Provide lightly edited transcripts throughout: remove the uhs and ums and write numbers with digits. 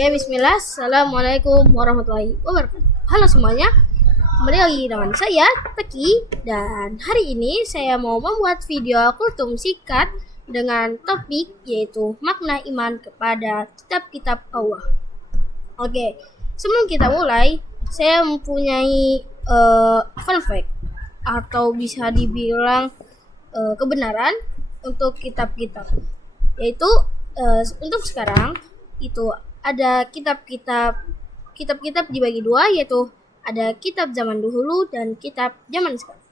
Oke, bismillah. Assalamualaikum warahmatullahi wabarakatuh. Halo semuanya, kembali lagi dengan saya, Teki. Dan hari ini saya mau membuat video kultum singkat dengan topik yaitu makna iman kepada kitab-kitab Allah. Oke, sebelum kita mulai, saya mempunyai fun fact atau bisa dibilang kebenaran untuk kitab-kitab. Yaitu untuk sekarang itu ada kitab-kitab dibagi dua, yaitu ada kitab zaman dahulu dan kitab zaman sekarang.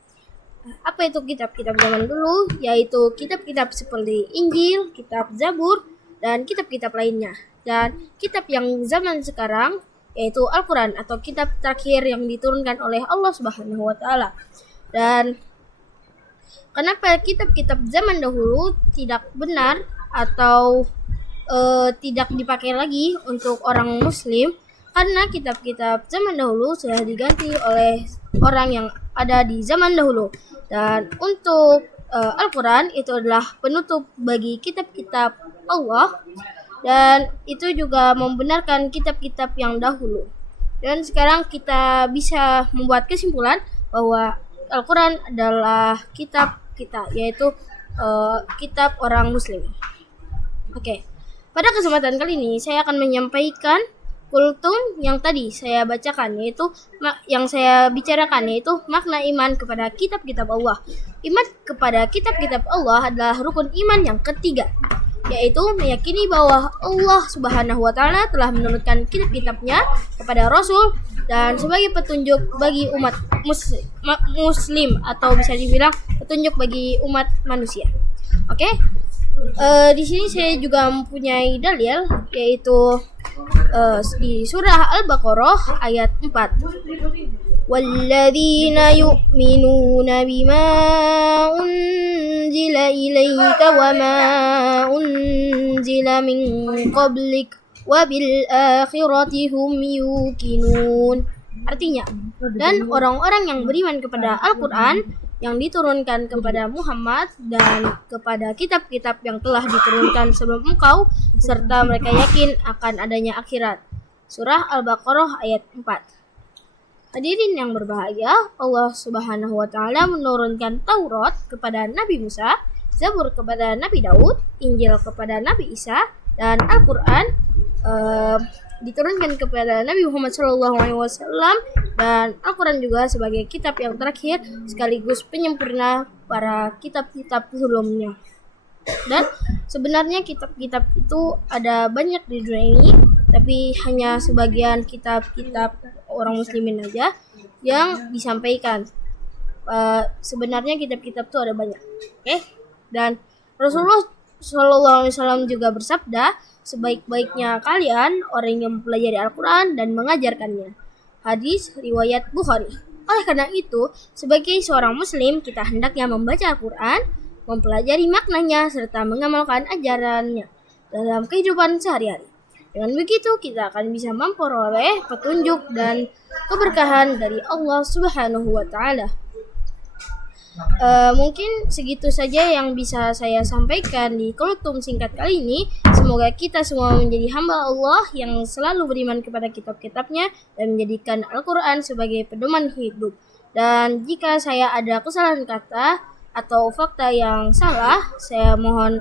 Apa itu kitab-kitab zaman dulu? Yaitu kitab-kitab seperti Injil, kitab Zabur, dan kitab-kitab lainnya. Dan kitab yang zaman sekarang yaitu Al-Quran atau kitab terakhir yang diturunkan oleh Allah Subhanahu wa Ta'ala. Dan kenapa kitab-kitab zaman dahulu tidak benar atau tidak dipakai lagi untuk orang muslim? Karena kitab-kitab zaman dahulu sudah diganti oleh orang yang ada di zaman dahulu. Dan untuk Al-Quran itu adalah penutup bagi kitab-kitab Allah, dan itu juga membenarkan kitab-kitab yang dahulu. Dan sekarang kita bisa membuat kesimpulan bahwa Al-Quran adalah kitab kita, yaitu kitab orang muslim. Oke. Pada kesempatan kali ini saya akan menyampaikan kultum yang tadi saya bacakan, yaitu yang saya bicarakan, yaitu makna iman kepada kitab-kitab Allah. Iman kepada kitab-kitab Allah adalah rukun iman yang ketiga, yaitu meyakini bahwa Allah Subhanahu wa Ta'ala telah menurunkan kitab-kitabnya kepada Rasul dan sebagai petunjuk bagi umat muslim atau bisa dibilang petunjuk bagi umat manusia. Oke. Di sini saya juga mempunyai dalil, yaitu di surah Al-Baqarah ayat 4. Walladzina yu'minuna bima unzila ilaika wa ma unzila min qablik wa bil akhirati hum yuqinun. Artinya, dan orang-orang yang beriman kepada Al-Quran yang diturunkan kepada Muhammad dan kepada kitab-kitab yang telah diturunkan sebelum engkau, serta mereka yakin akan adanya akhirat. Surah Al-Baqarah ayat 4. Hadirin yang berbahagia, Allah Subhanahu wa Ta'ala menurunkan Taurat kepada Nabi Musa, Zabur kepada Nabi Daud, Injil kepada Nabi Isa, dan Al-Quran diturunkan kepada Nabi Muhammad SAW, dan Al-Quran juga sebagai kitab yang terakhir sekaligus penyempurna para kitab-kitab sebelumnya. Dan sebenarnya kitab-kitab itu ada banyak di dunia ini, tapi hanya sebagian kitab-kitab orang muslimin aja yang disampaikan. Sebenarnya kitab-kitab itu ada banyak. Oke? Dan Rasulullah SAW juga bersabda, sebaik-baiknya kalian orang yang mempelajari Al-Quran dan mengajarkannya. Hadis riwayat Bukhari. Oleh karena itu, sebagai seorang muslim, kita hendaknya membaca Al-Quran, mempelajari maknanya, serta mengamalkan ajarannya dalam kehidupan sehari-hari. Dengan begitu, kita akan bisa memperoleh petunjuk dan keberkahan dari Allah Subhanahu wa Ta'ala. Mungkin segitu saja yang bisa saya sampaikan di kultum singkat kali ini. Semoga kita semua menjadi hamba Allah yang selalu beriman kepada kitab-kitabnya dan menjadikan Al-Quran sebagai pedoman hidup. Dan jika saya ada kesalahan kata atau fakta yang salah, saya mohon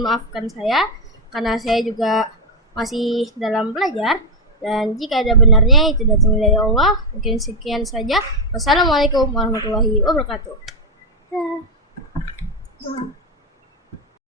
maafkan saya, karena saya juga masih dalam belajar. Dan jika ada benarnya itu datang dari Allah. Mungkin sekian saja. Wassalamualaikum warahmatullahi wabarakatuh.